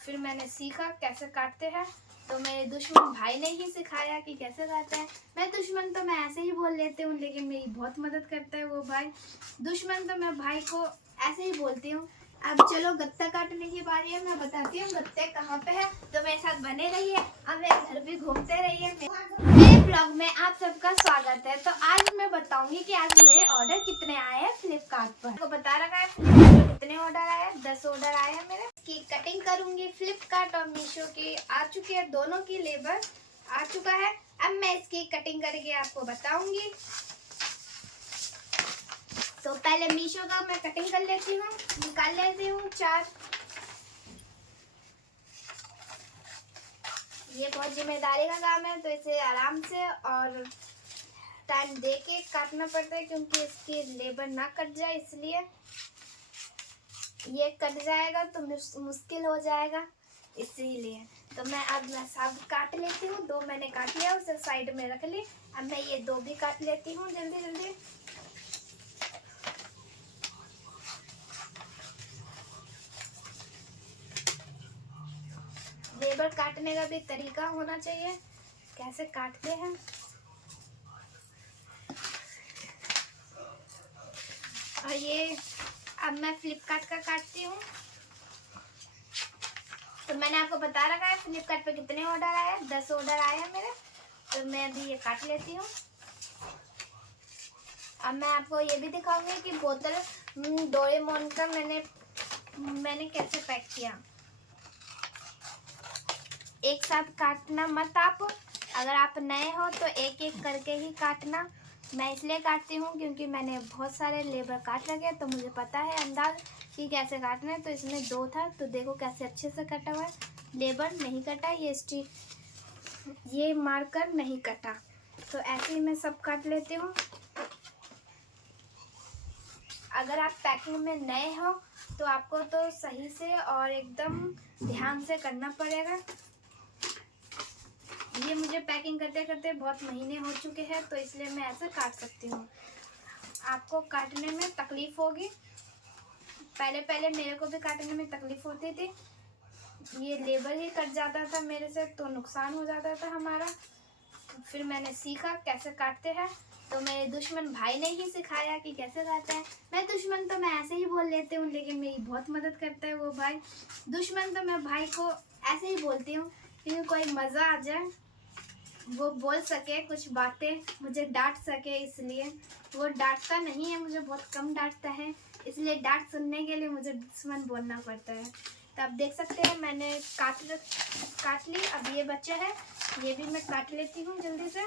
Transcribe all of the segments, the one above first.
फिर मैंने सीखा कैसे काटते हैं। तो मेरे दुश्मन भाई ने ही सिखाया कि कैसे काटते हैं। मैं दुश्मन तो मैं ऐसे ही बोल लेती हूँ, लेकिन मेरी बहुत मदद करता है वो भाई। दुश्मन तो मैं भाई को ऐसे ही बोलती हूँ। अब चलो गत्ता काटने की बारी है, मैं बताती हूँ गत्ते कहाँ पे है। तो मेरे साथ बने रहिए, अब मेरे घर भी घूमते रहिए। मेरे ब्लॉग में आप सबका स्वागत है। तो आज मैं बताऊंगी कि आज मेरे ऑर्डर कितने आए हैं फ्लिपकार्ट पर। आपको बता रखा है फ्लिपकार्ट पर कितने ऑर्डर आए हैं। 10 ऑर्डर आए हैं मेरे। इसकी कटिंग करूंगी। फ्लिपकार्ट और मीशो की आ चुकी है, दोनों की लेबर आ चुका है। अब मैं इसकी कटिंग करके आपको बताऊंगी। तो पहले मीशो का मैं कटिंग कर लेती हूँ, निकाल लेती हूँ 4। ये बहुत जिम्मेदारी का काम है, तो इसे आराम से और टाइम दे के काटना पड़ता है, क्योंकि इसकी लेबर ना कट जाए, इसलिए ये कट जाएगा तो मुश्किल हो जाएगा, इसीलिए। तो मैं अब सब काट लेती हूँ। 2 मैंने काट लिया, उसे साइड में रख ली। अब मैं ये 2 भी काट लेती हूँ जल्दी जल्दी। लेबर काटने का भी तरीका होना चाहिए, कैसे काटते हैं। और ये अब मैं फ्लिपकार्ट का काटती हूँ। तो मैंने आपको बता रखा है फ्लिपकार्ट पे कितने ऑर्डर आए हैं। 10 ऑर्डर आए हैं मेरे। तो मैं अभी ये काट लेती हूँ। अब मैं आपको ये भी दिखाऊंगी कि बोतल डोरेमोन का मैंने कैसे पैक किया। एक साथ काटना मत आप। अगर आप नए हो तो एक एक करके ही काटना। मैं इसलिए काटती हूँ क्योंकि मैंने बहुत सारे लेबर काट रखे, तो मुझे पता है अंदाज कि कैसे काटना है। तो इसमें 2 था, तो देखो कैसे अच्छे से कटा हुआ है। लेबर नहीं कटा, ये मार्कर नहीं कटा। तो ऐसे ही मैं सब काट लेती हूँ। अगर आप पैकिंग में नए हो तो आपको तो सही से और एकदम ध्यान से करना पड़ेगा। ये मुझे पैकिंग करते करते बहुत महीने हो चुके हैं, तो इसलिए मैं ऐसे काट सकती हूँ। आपको काटने में तकलीफ होगी। पहले मेरे को भी काटने में तकलीफ होती थी। ये लेबर ही कट जाता था मेरे से, तो नुकसान हो जाता था हमारा। फिर मैंने सीखा कैसे काटते हैं। तो मेरे दुश्मन भाई ने ही सिखाया कि कैसे काटते हैं। मैं दुश्मन तो मैं ऐसे ही बोल लेती हूँ, लेकिन मेरी बहुत मदद करता है वो भाई। दुश्मन तो मैं भाई को ऐसे ही बोलती हूँ क्योंकि कोई मज़ा आ जाए, वो बोल सके कुछ बातें, मुझे डांट सके। इसलिए वो डांटता नहीं है, मुझे बहुत कम डांटता है, इसलिए डांट सुनने के लिए मुझे दुश्मन बोलना पड़ता है। तो आप देख सकते हैं मैंने काट ली। अब ये बच्चा है, ये भी मैं काट लेती हूँ जल्दी से,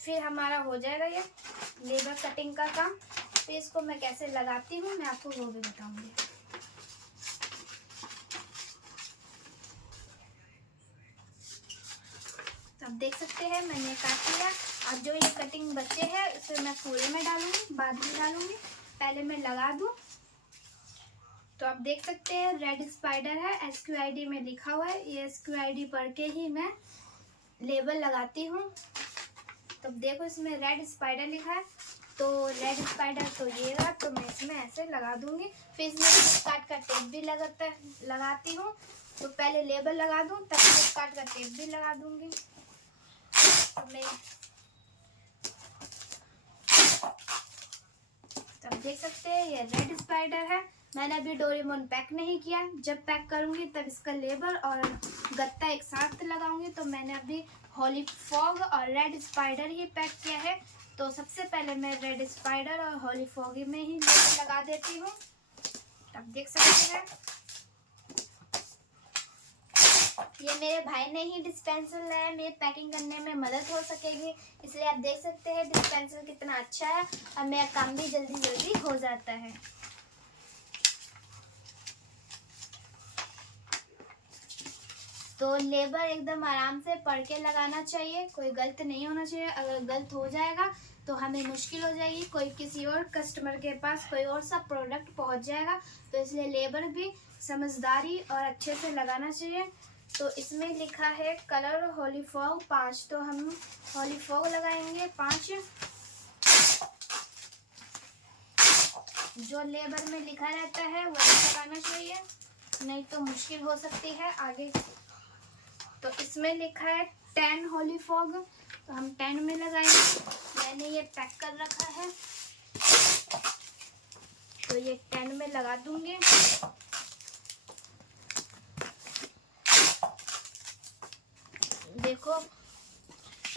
फिर हमारा हो जाएगा ये लेबर कटिंग का काम। फिर इसको मैं कैसे लगाती हूँ मैं आपको वो भी बताऊँगी। आप देख सकते हैं मैंने काट लिया। अब जो ये कटिंग बचे हैं उसे मैं कूड़े में डालूंगी, बाद में डालूंगी। पहले मैं लगा दूं। तो आप देख सकते हैं रेड स्पाइडर है, SQID में लिखा हुआ है। ये SQID पढ़ के ही मैं लेबल लगाती हूँ। तो देखो इसमें रेड स्पाइडर लिखा है, तो रेड स्पाइडर तो ये रहा। तो मैं इसमें ऐसे लगा दूंगी। फिर इसमें फ्लिपकार्ट का टेप भी लगाती हूँ। तो पहले लेबल लगा दूँ, तब फ्लिपकार्ट का टेप भी लगा दूंगी। तो आप देख सकते हैं ये रेड स्पाइडर है। मैंने अभी डोरेमोन पैक नहीं किया, जब पैक करूंगी तब इसका लेबर और गत्ता एक साथ लगाऊंगी। तो मैंने अभी हॉली फॉग और रेड स्पाइडर ही पैक किया है। तो सबसे पहले मैं रेड स्पाइडर और हॉली फॉग में ही लेबर लगा देती हूँ। आप देख सकते हैं ये मेरे भाई ने ही डिस्पेंसर लाया, मेरे पैकिंग करने में मदद हो सकेगी, इसलिए आप देख सकते हैं डिस्पेंसर कितना अच्छा है और मेरा काम भी जल्दी जल्दी हो जाता है। तो लेबर एकदम आराम से पढ़ के लगाना चाहिए, कोई गलत नहीं होना चाहिए। अगर गलत हो जाएगा तो हमें मुश्किल हो जाएगी, कोई किसी और कस्टमर के पास कोई और सा प्रोडक्ट पहुंच जाएगा। तो इसलिए लेबर भी समझदारी और अच्छे से लगाना चाहिए। तो इसमें लिखा है कलर हॉली फॉग 5, तो हम हॉली फॉग लगाएंगे 5। जो लेबर में लिखा रहता है वही लगाना चाहिए। नहीं तो मुश्किल हो सकती है आगे। तो इसमें लिखा है 10 होली फॉग, तो हम 10 में लगाएंगे। मैंने ये पैक कर रखा है, तो ये 10 में लगा दूंगी। देखो,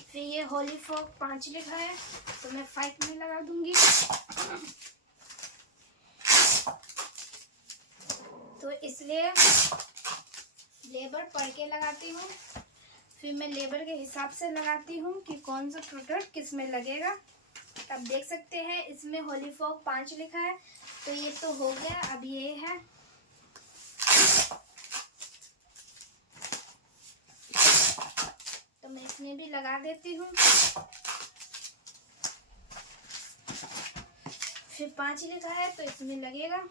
फिर ये होली फॉग 5 लिखा है, तो मैं 5 में लगा दूंगी। तो इसलिए लेबर पढ़ के लगाती हूँ, फिर मैं लेबर के हिसाब से लगाती हूँ कि कौन सा प्रोडक्ट किस में लगेगा। अब देख सकते हैं इसमें होली फॉग 5 लिखा है, तो ये तो हो गया। अब ये है, तो मैं इसमें भी लगा देती हूँ। फिर 5 लिखा है, तो इसमें लगेगा।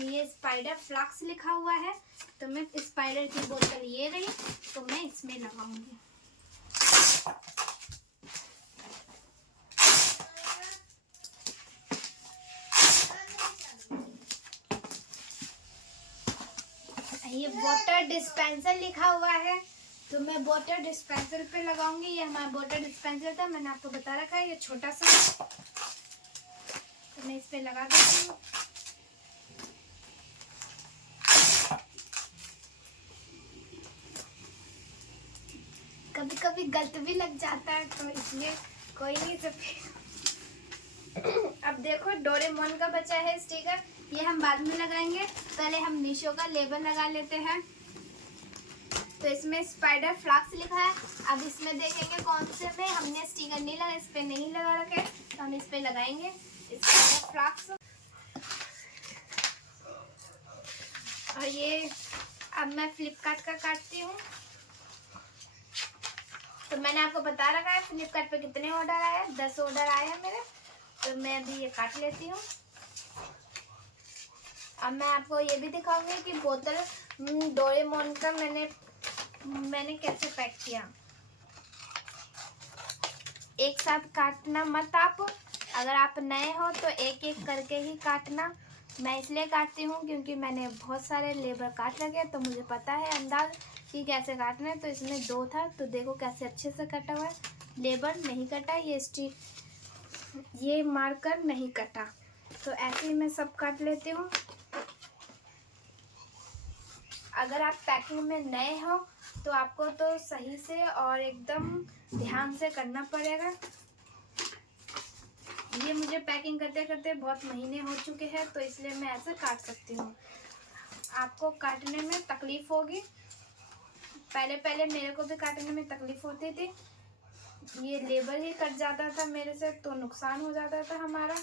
ये स्पाइडर फ्लाक्स लिखा हुआ है, तो मैं स्पाइडर की बोतल ये रही, तो मैं इसमें लगाऊंगी। ये वाटर डिस्पेंसर लिखा हुआ है, तो मैं वाटर डिस्पेंसर पे लगाऊंगी। ये हमारा वाटर डिस्पेंसर था, मैंने आपको बता रखा है, ये छोटा सा, तो मैं इस पे लगा देती हूँ। कभी कभी गलत भी लग जाता है, तो इसलिए कोई नहीं। अब देखो, डोरेमोन का बचा है स्टिकर, ये हम बाद में लगाएंगे। पहले हम मीशो का लेबल लगा लेते हैं। तो इसमें स्पाइडर फ्लाक्स लिखा है। अब इसमें देखेंगे कौन से में हमने स्टिकर नहीं लगा, इस पे नहीं लगा रखे, तो हम इस पे लगाएंगे स्पाइडर फ्लाक्स। और ये अब मैं फ्लिपकार्ट का काटती हूँ। तो मैंने आपको बता रखा है फ्लिपकार्ट पे कितने ऑर्डर आए हैं, 10 ऑर्डर आए हैं मेरे। तो मैं अभी ये काट लेती हूँ। अब मैं आपको ये भी दिखाऊंगी कि बोतल डोरेमोन का मैंने कैसे पैक किया। एक साथ काटना मत आप, अगर आप नए हो तो एक एक करके ही काटना। मैं इसलिए काटती हूँ क्योंकि मैंने बहुत सारे लेबर काट रखे, तो मुझे पता है अंदाज कि कैसे काटना है। तो इसमें 2 था, तो देखो कैसे अच्छे से कटा हुआ है। लेबर नहीं कटा, ये मार्कर नहीं कटा, तो ऐसे ही मैं सब काट लेती हूँ। अगर आप पैकिंग में नए हो तो आपको तो सही से और एकदम ध्यान से करना पड़ेगा। ये मुझे पैकिंग करते करते बहुत महीने हो चुके हैं, तो इसलिए मैं ऐसे काट सकती हूँ। आपको काटने में तकलीफ होगी, पहले पहले मेरे को भी काटने में तकलीफ होती थी। ये लेबर ही कट जाता था मेरे से, तो नुकसान हो जाता था हमारा।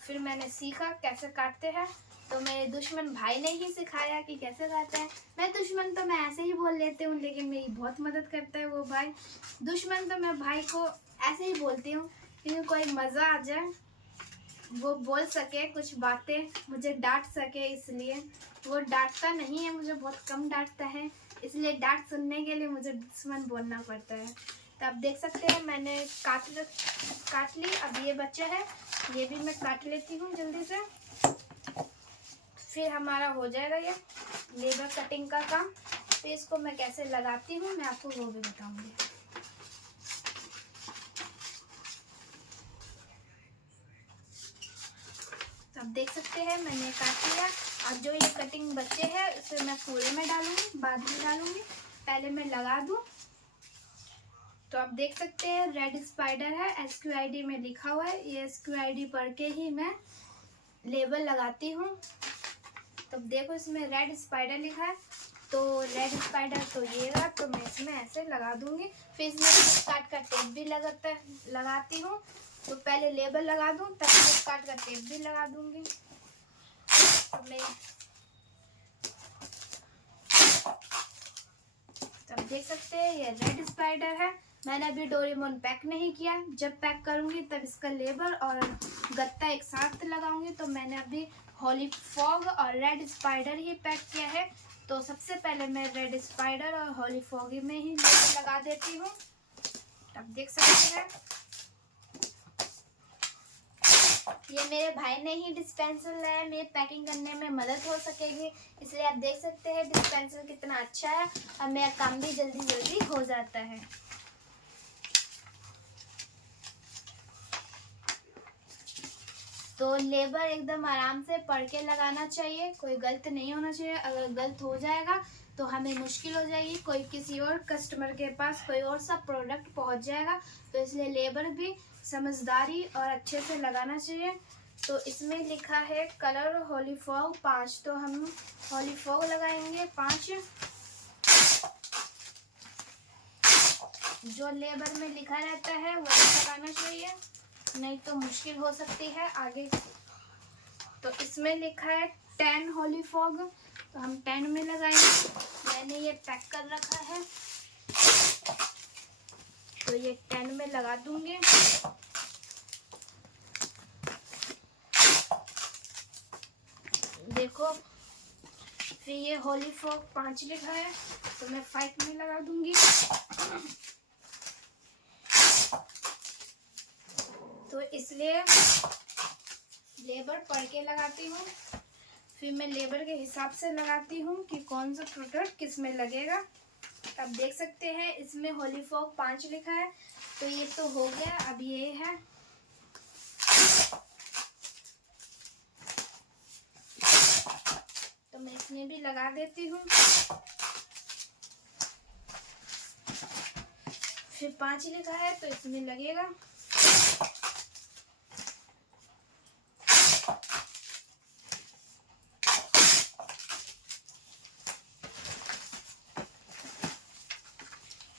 फिर मैंने सीखा कैसे काटते हैं, तो मेरे दुश्मन भाई ने ही सिखाया कि कैसे काटते हैं। मैं दुश्मन तो मैं ऐसे ही बोल लेती हूँ, लेकिन मेरी बहुत मदद करता है वो भाई। दुश्मन तो मैं भाई को ऐसे ही बोलती हूँ क्योंकि कोई मज़ा आ जाए, वो बोल सके कुछ बातें, मुझे डांट सके। इसलिए वो डांटता नहीं है, मुझे बहुत कम डांटता है, इसलिए डांट सुनने के लिए मुझे दुश्मन बोलना पड़ता है। तो आप देख सकते हैं मैंने काट ली। अब ये बच्चा है, ये भी मैं काट लेती हूँ जल्दी से, फिर हमारा हो जाएगा ये लेबर कटिंग का काम। फिर इसको मैं कैसे लगाती हूँ मैं आपको वो भी बताऊँगी। तो आप देख सकते हैं मैंने काट लिया। अब जो ये कटिंग बचे हैं उसे मैं कूड़े में डालूंगी, बाद में डालूंगी, पहले मैं लगा दूँ। तो आप देख सकते हैं रेड स्पाइडर है, SQID में लिखा हुआ है। ये SQID पढ़ के ही मैं लेबल लगाती हूँ। तो देखो इसमें रेड स्पाइडर लिखा है, तो रेड स्पाइडर तो ये रहा, तो मैं इसमें ऐसे लगा दूंगी। फिर इसमें फ्लिपकार्ट का टेप भी लगाती हूँ। तो पहले लेबल लगा दूँ, तब फ्लिपकार्ट का टेप भी लगा दूंगी। तो आप देख सकते हैं ये रेड स्पाइडर है। मैंने अभी डोरेमोन पैक नहीं किया, जब पैक करूंगी तब इसका लेबल और गत्ता एक साथ लगाऊंगी। तो मैंने अभी होली फॉग और रेड स्पाइडर ही पैक किया है। तो सबसे पहले मैं रेड स्पाइडर और होली फॉगी में ही लेबल लगा देती हूँ। अब देख सकते हैं ये मेरे भाई ने ही डिस्पेंसर लाया, मेरे पैकिंग करने में मदद हो सकेगी, इसलिए आप देख सकते हैं डिस्पेंसर कितना अच्छा है और मेरा काम भी जल्दी जल्दी हो जाता है। तो लेबर एकदम आराम से पढ़ के लगाना चाहिए, कोई गलत नहीं होना चाहिए। अगर गलत हो जाएगा तो हमें मुश्किल हो जाएगी, कोई किसी और कस्टमर के पास कोई और सा प्रोडक्ट पहुंच जाएगा। तो इसलिए लेबर भी समझदारी और अच्छे से लगाना चाहिए। तो इसमें लिखा है कलर होली फॉग 5, तो हम होली फॉग लगाएंगे 5। जो लेबर में लिखा रहता है वही लगाना चाहिए, नहीं तो मुश्किल हो सकती है आगे। तो इसमें लिखा है 10 होली फॉग, तो हम 10 में लगाएंगे। मैंने ये पैक कर रखा है तो ये 10 में लगा दूंगी। देखो फिर ये होली फॉग 5 लिखा है तो मैं 5 में लगा दूंगी। तो इसलिए लेबर पढ़ के लगाती हूँ, फिर मैं लेबर के हिसाब से लगाती हूँ कि कौन सा प्रोडक्ट किस में लगेगा। अब देख सकते हैं इसमें होली फॉग 5 लिखा है, तो ये तो हो गया। अब ये है तो मैं इसमें भी लगा देती हूँ। फिर 5 लिखा है तो इसमें लगेगा।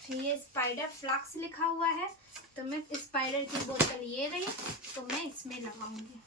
फिर ये स्पाइडर फ्लक्स लिखा हुआ है, तो मैं स्पाइडर की बोतल ये रही तो मैं इसमें लगाऊंगी।